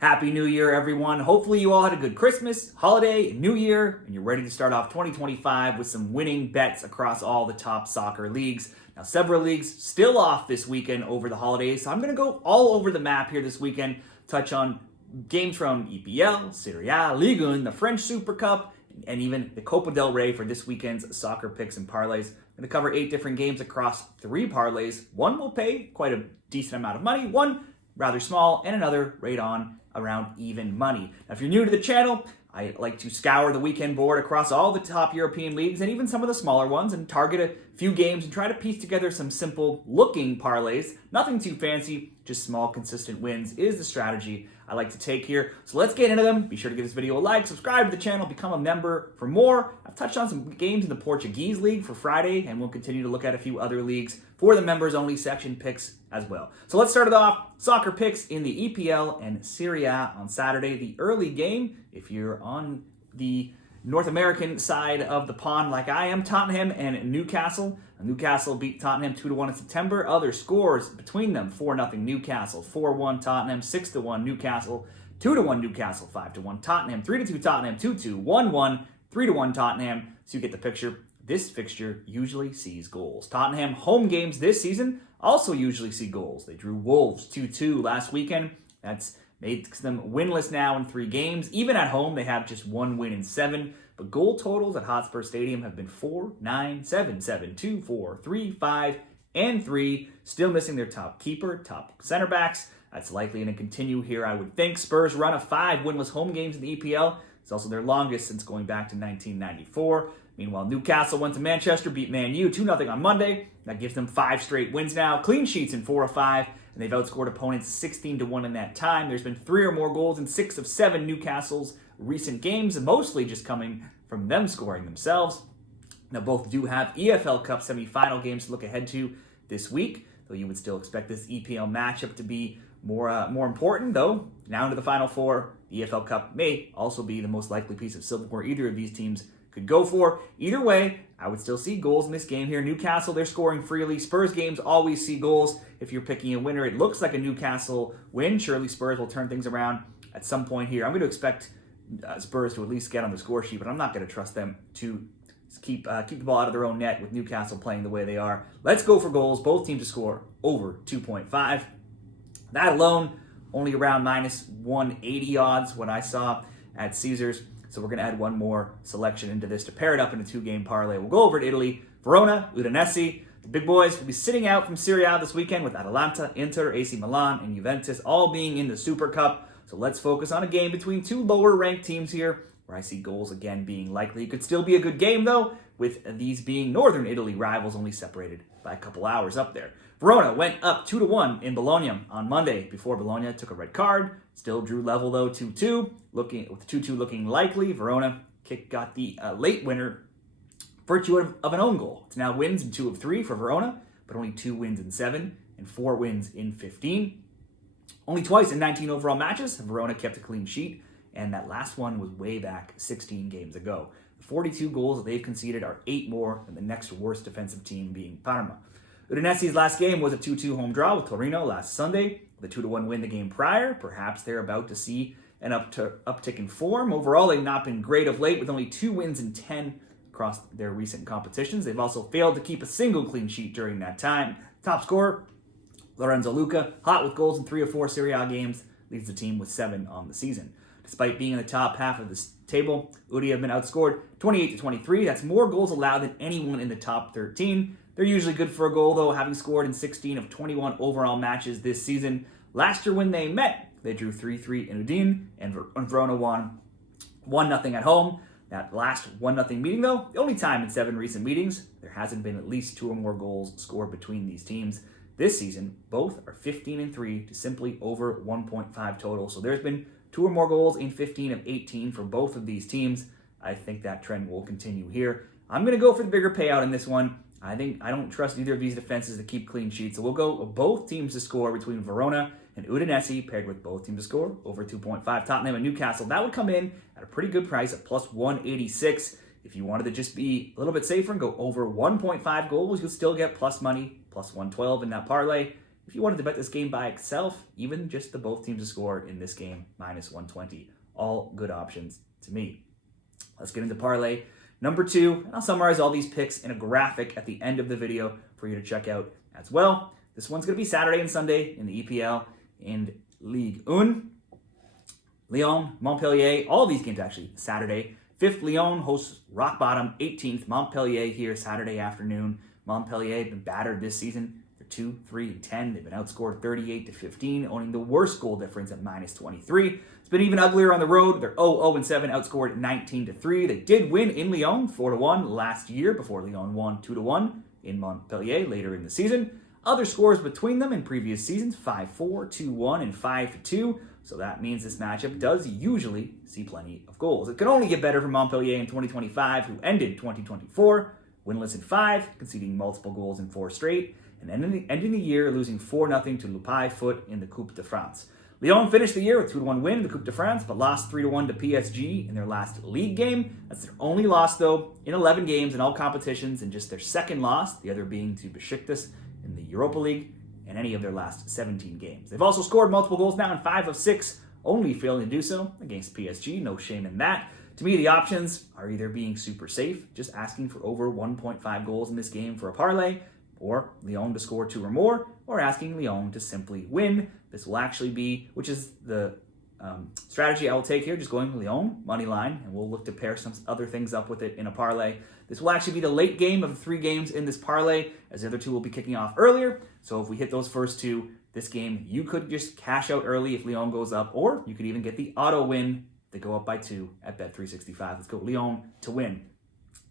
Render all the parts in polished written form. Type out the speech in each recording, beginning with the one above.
Happy New Year, everyone. Hopefully you all had a good Christmas, holiday, New Year, and you're ready to start off 2025 with some winning bets across all the top soccer leagues. Now, several leagues still off this weekend over the holidays, so I'm going to go all over the map here this weekend, touch on games from EPL, Serie A, Ligue, the French Super Cup, and even the Copa del Rey for this weekend's soccer picks and parlays. I'm going to cover 8 different games across 3 parlays. One will pay quite a decent amount of money, one rather small, and another right on around even money. Now, if you're new to the channel, I like to scour the weekend board across all the top European leagues and even some of the smaller ones and target a few games and try to piece together some simple looking parlays. Nothing too fancy, just small consistent wins is the strategy I like to take here. So let's get into them. Be sure to give this video a like, subscribe to the channel, become a member for more. I've touched on some games in the Portuguese league for Friday, and we'll continue to look at a few other leagues for the members only section picks as well. So let's start it off. Soccer picks in the EPL and Serie A on Saturday. The early game, if you're on the North American side of the pond like I am, Tottenham and Newcastle. Newcastle beat Tottenham 2-1 in September. Other scores between them: 4-0 Newcastle, 4-1 Tottenham, 6-1 Newcastle, 2-1 Newcastle, 5-1 Tottenham, 3-2 Tottenham, 2-2, 1-1, 3-1 Tottenham. So you get the picture. This fixture usually sees goals. Tottenham home games this season also usually see goals. They drew Wolves 2-2 last weekend. That's makes them winless now in 3 games. Even at home, they have just 1 win in 7. But goal totals at Hotspur Stadium have been 4, 9, 7, 7, 2, 4, 3, 5, and 3. Still missing their top keeper, top center backs. That's likely going to continue here, I would think. Spurs' run of 5 winless home games in the EPL. It's also their longest since going back to 1994. Meanwhile, Newcastle went to Manchester, beat Man U 2-0 on Monday. That gives them 5 straight wins now. Clean sheets in 4 of 5. And they've outscored opponents 16-1 in that time. There's been 3 or more goals in 6 of 7 Newcastle's recent games, and mostly just coming from them scoring themselves. Now, both do have EFL Cup semi-final games to look ahead to this week, though you would still expect this EPL matchup to be more important, though. Now into the Final Four, the EFL Cup may also be the most likely piece of silverware either of these teams could go for. Either way, I would still see goals in this game here. Newcastle, they're scoring freely. Spurs games always see goals. If you're picking a winner, it looks like a Newcastle win. Surely Spurs will turn things around at some point here. I'm going to expect Spurs to at least get on the score sheet, but I'm not going to trust them to keep the ball out of their own net with Newcastle playing the way they are. Let's go for goals. Both teams to score over 2.5. That alone, only around minus 180 odds what I saw at Caesars. So we're going to add one more selection into this to pair it up in a 2-game parlay. We'll go over to Italy. Verona, Udinese. The big boys will be sitting out from Serie A this weekend with Atalanta, Inter, AC Milan, and Juventus all being in the Super Cup. So let's focus on a game between 2 lower-ranked teams here, where I see goals again being likely. It could still be a good game, though, with these being Northern Italy rivals only separated by a couple hours up there. Verona went up 2-1 in Bologna on Monday before Bologna took a red card. Still drew level, though, 2-2. With 2-2 looking likely, Verona got the late winner virtue of an own goal. It's now wins in 2 of 3 for Verona, but only 2 wins in 7 and 4 wins in 15. Only twice in 19 overall matches have Verona kept a clean sheet, and that last one was way back 16 games ago. The 42 goals that they've conceded are 8 more than the next worst defensive team, being Parma. Udinese's last game was a 2-2 home draw with Torino last Sunday. With a 2-1 win the game prior, perhaps they're about to see an uptick in form. Overall, they've not been great of late, with only 2 wins in 10 across their recent competitions. They've also failed to keep a single clean sheet during that time. Top scorer, Lorenzo Luca, hot with goals in 3 of 4 Serie A games, leads the team with 7 on the season. Despite being in the top half of this table, Udi have been outscored 28-23. That's more goals allowed than anyone in the top 13. They're usually good for a goal, though, having scored in 16 of 21 overall matches this season. Last year when they met, they drew 3-3 in Udine, and Verona won 1-0 at home. That last 1-0 meeting, though, the only time in 7 recent meetings, there hasn't been at least 2 or more goals scored between these teams. This season, both are 15-3 to simply over 1.5 total. So there's been 2 or more goals in 15 of 18 for both of these teams. I think that trend will continue here. I'm going to go for the bigger payout in this one. I don't trust either of these defenses to keep clean sheets. So we'll go with both teams to score between Verona and Udinese, paired with both teams to score over 2.5. Tottenham and Newcastle, that would come in at a pretty good price at plus 186. If you wanted to just be a little bit safer and go over 1.5 goals, you'll still get plus money, plus 112 in that parlay. If you wanted to bet this game by itself, even just the both teams to score in this game, -120. All good options to me. Let's get into parlay number 2, and I'll summarize all these picks in a graphic at the end of the video for you to check out as well. This one's going to be Saturday and Sunday in the EPL and Ligue 1. Lyon, Montpellier, all these games actually Saturday. 5th Lyon hosts rock bottom 18th Montpellier here Saturday afternoon. Montpellier have been battered this season. They're 2-3-10. They've been outscored 38-15, owning the worst goal difference at -23. It's been even uglier on the road. They're 0-7, outscored 19-3. They did win in Lyon 4-1 last year before Lyon won 2-1 in Montpellier later in the season. Other scores between them in previous seasons, 5-4, 2-1, and 5-2. So that means this matchup does usually see plenty of goals. It could only get better for Montpellier in 2025, who ended 2024 winless in 5, conceding multiple goals in 4 straight, and ending the year losing 4-0 to Lupai Foot in the Coupe de France. Lyon finished the year with 2-1 win in the Coupe de France, but lost 3-1 to PSG in their last league game. That's their only loss, though, in 11 games in all competitions, and just their second loss, the other being to Besiktas in the Europa League, in any of their last 17 games. They've also scored multiple goals now in 5 of 6, only failing to do so against PSG. No shame in that. To me, the options are either being super safe, just asking for over 1.5 goals in this game for a parlay, or Lyon to score 2 or more, or asking Lyon to simply win. This will actually be, which is the strategy I will take here, just going Lyon, money line, and we'll look to pair some other things up with it in a parlay. This will actually be the late game of the 3 games in this parlay, as the other 2 will be kicking off earlier. So if we hit those first 2, this game, you could just cash out early if Lyon goes up, or you could even get the auto win. They go up by 2 at Bet365. Let's go Lyon to win.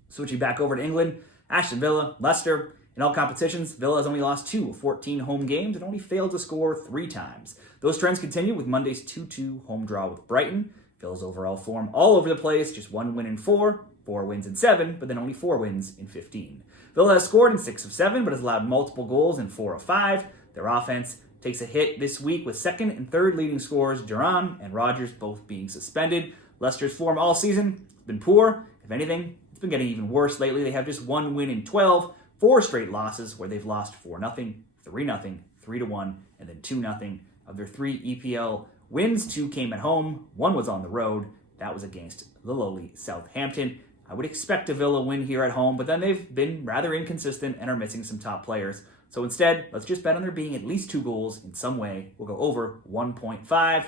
Switching back over to England, Aston Villa, Leicester. In all competitions, Villa has only lost 2 of 14 home games and only failed to score 3 times. Those trends continue with Monday's 2-2 home draw with Brighton. Villa's overall form all over the place, just 1 win in 4, 4 wins in 7, but then only 4 wins in 15. Villa has scored in 6 of 7, but has allowed multiple goals in 4 of 5. Their offense takes a hit this week with 2nd and 3rd leading scorers Duran and Rodgers both being suspended. Leicester's form all season has been poor. If anything, it's been getting even worse lately. They have just 1 win in 12, 4 straight losses where they've lost 4-0, 3-0, 3-1, and then 2-0. Of their 3 EPL wins, 2 came at home, 1 was on the road. That was against the lowly Southampton. I would expect a Villa win here at home, but then they've been rather inconsistent and are missing some top players. So instead, let's just bet on there being at least 2 goals in some way. We'll go over 1.5.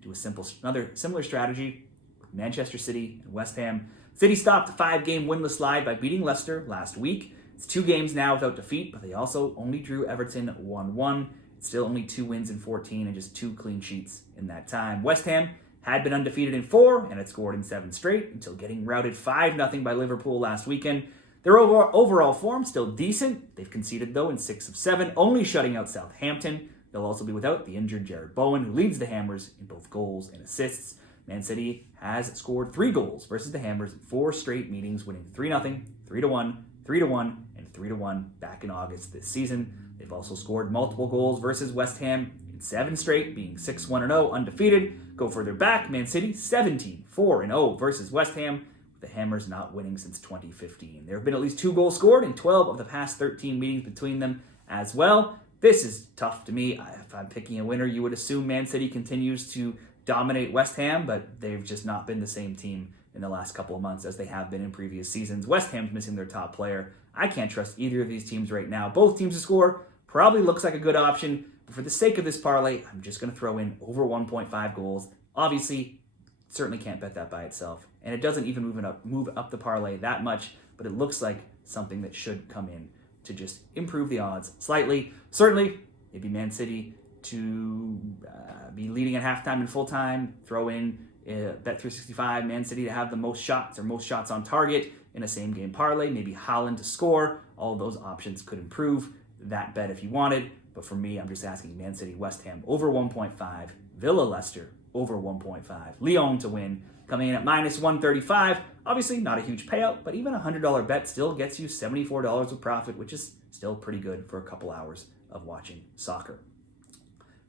Do another similar strategy with Manchester City and West Ham. City stopped a 5-game winless slide by beating Leicester last week. It's 2 games now without defeat, but they also only drew Everton 1-1. It's still only 2 wins in 14 and just 2 clean sheets in that time. West Ham had been undefeated in 4 and had scored in 7 straight until getting routed 5-0 by Liverpool last weekend. Their overall form still decent. They've conceded, though, in 6 of 7, only shutting out Southampton. They'll also be without the injured Jared Bowen, who leads the Hammers in both goals and assists. Man City has scored 3 goals versus the Hammers in 4 straight meetings, winning 3-0, 3-1, 3-1, and 3-1 back in August this season. They've also scored multiple goals versus West Ham in 7 straight, being 6-1-0 undefeated. Go further back, Man City 17-4-0 versus West Ham, with the Hammers not winning since 2015. There have been at least 2 goals scored in 12 of the past 13 meetings between them as well. This is tough to me. If I'm picking a winner, you would assume Man City continues to dominate West Ham, but they've just not been the same team in the last couple of months as they have been in previous seasons. West Ham's missing their top player. I can't trust either of these teams right now. Both teams to score probably looks like a good option, but for the sake of this parlay, I'm just going to throw in over 1.5 goals. Obviously, certainly can't bet that by itself, and it doesn't even move up the parlay that much, but it looks like something that should come in to just improve the odds slightly. Certainly, maybe Man City to be leading at halftime and full time, throw in Bet365, Man City to have the most shots or most shots on target in a same game parlay, maybe Haaland to score. All of those options could improve that bet if you wanted, but for me, I'm just asking Man City, West Ham over 1.5, Villa, Leicester over 1.5, Lyon to win, coming in at -135. Obviously, not a huge payout, but even a $100 bet still gets you $74 of profit, which is still pretty good for a couple hours of watching soccer.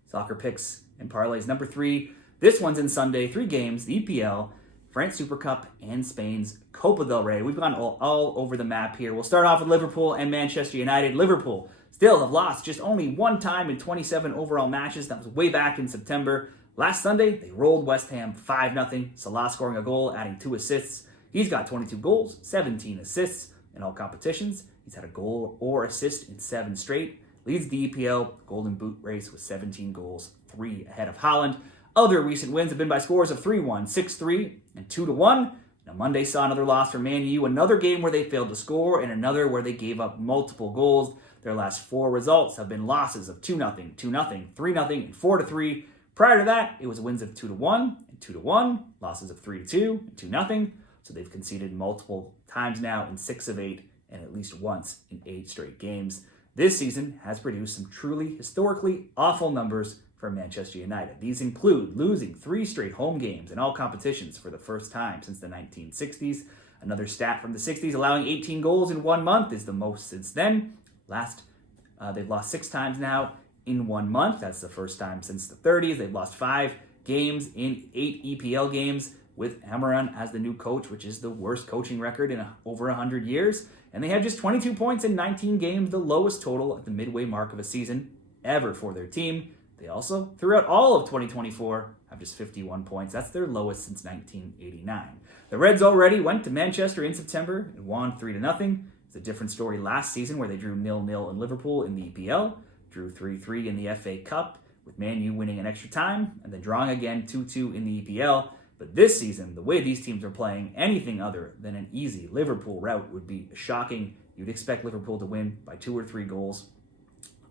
Soccer picks and parlays number 3. This one's in Sunday, 3 games, the EPL, France Super Cup, and Spain's Copa del Rey. We've gone all over the map here. We'll start off with Liverpool and Manchester United. Liverpool still have lost just only one time in 27 overall matches. That was way back in September. Last Sunday, they rolled West Ham 5-0. Salah scoring a goal, adding 2 assists. He's got 22 goals, 17 assists in all competitions. He's had a goal or assist in 7 straight. Leads the EPL Golden Boot race with 17 goals, 3 ahead of Haaland. Other recent wins have been by scores of 3-1, 6-3, and 2-1. Now, Monday saw another loss for Man U, another game where they failed to score, and another where they gave up multiple goals. Their last 4 results have been losses of 2-0, 2-0, 3-0, and 4-3. Prior to that, it was wins of 2-1 and 2-1, losses of 3-2 and 2-0. So they've conceded multiple times now in 6 of 8, and at least once in 8 straight games. This season has produced some truly historically awful numbers for Manchester United. These include losing 3 straight home games in all competitions for the first time since the 1960s. Another stat from the 60s, allowing 18 goals in 1 month is the most since then. They've lost 6 times now in 1 month. That's the first time since the 30s. They've lost 5 games in 8 EPL games with Amaran as the new coach, which is the worst coaching record in over 100 years. And they have just 22 points in 19 games, the lowest total at the midway mark of a season ever for their team. They also, throughout all of 2024, have just 51 points. That's their lowest since 1989. The Reds already went to Manchester in September and won 3-0. It's a different story last season where they drew 0-0 in Liverpool in the EPL, drew 3-3 in the FA Cup, with Man U winning in extra time, and then drawing again 2-2 in the EPL. But this season, the way these teams are playing, anything other than an easy Liverpool route would be shocking. You'd expect Liverpool to win by 2 or 3 goals.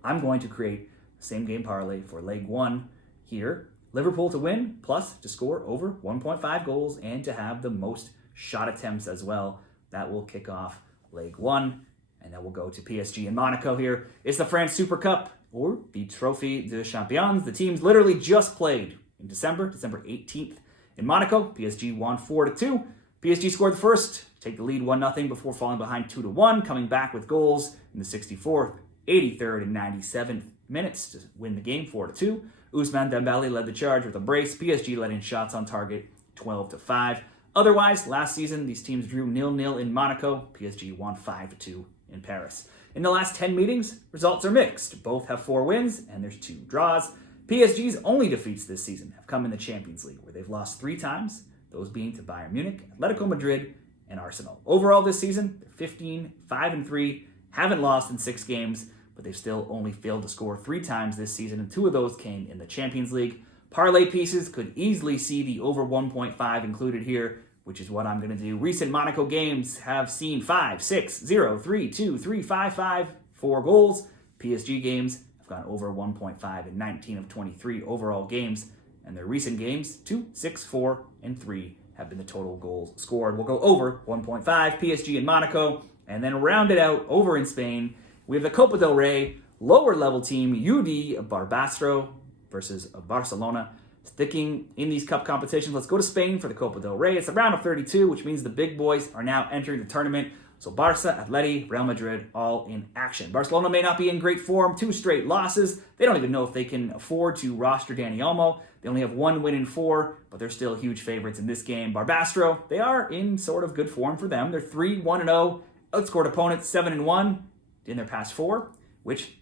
I'm going to create a same-game parlay for Leg 1 here. Liverpool to win, plus to score over 1.5 goals and to have the most shot attempts as well. That will kick off Leg 1, and then we'll go to PSG and Monaco here. It's the France Super Cup, or the Trophée des Champions. The teams literally just played in December 18th. In Monaco, PSG won 4-2. PSG scored the first, take the lead 1-0 before falling behind 2-1, coming back with goals in the 64th, 83rd, and 97th minutes to win the game 4-2. Ousmane Dembélé led the charge with a brace. PSG let in shots on target 12-5. Otherwise, last season, these teams drew 0-0 in Monaco. PSG won 5-2 in Paris. In the last 10 meetings, results are mixed. Both have 4 wins, and there's 2 draws. PSG's only defeats this season have come in the Champions League, where they've lost 3 times, those being to Bayern Munich, Atletico Madrid, and Arsenal. Overall this season, they're 15, 5-3, haven't lost in 6 games, but they've still only failed to score 3 times this season, and 2 of those came in the Champions League. Parlay pieces could easily see the over 1.5 included here, which is what I'm going to do. Recent Monaco games have seen 5, 6, 0, 3, 2, 3, 5, 5, 4 goals. PSG games have gone over 1.5 in 19 of 23 overall games, and their recent games, 2, 6, 4, and 3 have been the total goals scored. We'll go over 1.5, PSG and Monaco, and then round it out over in Spain. We have the Copa del Rey, lower level team, UD Barbastro versus Barcelona. Sticking in these cup competitions, let's go to Spain for the Copa del Rey. It's a round of 32, which means the big boys are now entering the tournament. So Barca, Atleti, Real Madrid, all in action. Barcelona may not be in great form, 2 straight losses. They don't even know if they can afford to roster Dani Olmo. They only have 1 win in 4, but they're still huge favorites in this game. Barbastro, they are in sort of good form for them. They're 3-1-0, outscored opponents 7-1 in their past 4, which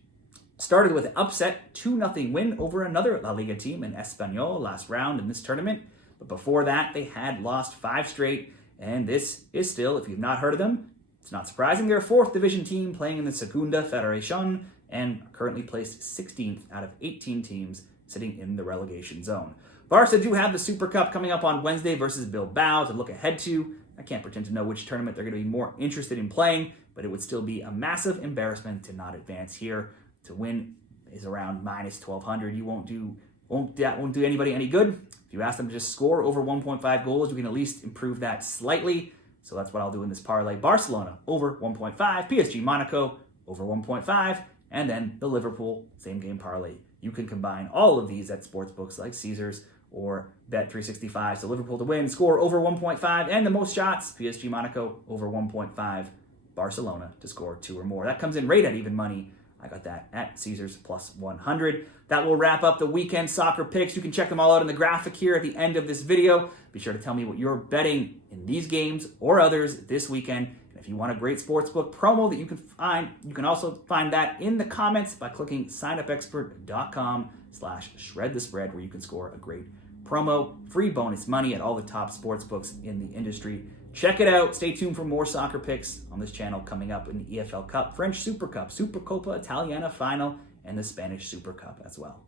started with an upset 2-0 win over another La Liga team in Espanyol last round in this tournament. But before that, they had lost 5 straight, and this is still, if you've not heard of them, it's not surprising. They're a 4th division team playing in the Segunda Federación and currently placed 16th out of 18 teams sitting in the relegation zone. Barca do have the Super Cup coming up on Wednesday versus Bilbao to look ahead to. I can't pretend to know which tournament they're going to be more interested in playing, but it would still be a massive embarrassment to not advance here. To win is around minus 1,200. You won't do anybody any good. If you ask them to just score over 1.5 goals, you can at least improve that slightly. So that's what I'll do in this parlay. Barcelona over 1.5, PSG Monaco over 1.5, and then the Liverpool same game parlay. You can combine all of these at sportsbooks like Caesars or Bet365. So Liverpool to win, score over 1.5, and the most shots, PSG Monaco over 1.5, Barcelona to score 2 or more. That comes in right at even money. I got that at Caesars plus 100. That will wrap up the weekend soccer picks. You can check them all out in the graphic here at the end of this video. Be sure to tell me what you're betting in these games or others this weekend. And If you want a great sportsbook promo that you can find, you can also find that in the comments by clicking signupexpert.com/shredthespread, where you can score a great promo, free bonus money at all the top sportsbooks in the industry. Check it out. Stay tuned for more soccer picks on this channel coming up in the EFL Cup, French Super Cup, Supercopa Italiana final, and the Spanish Super Cup as well.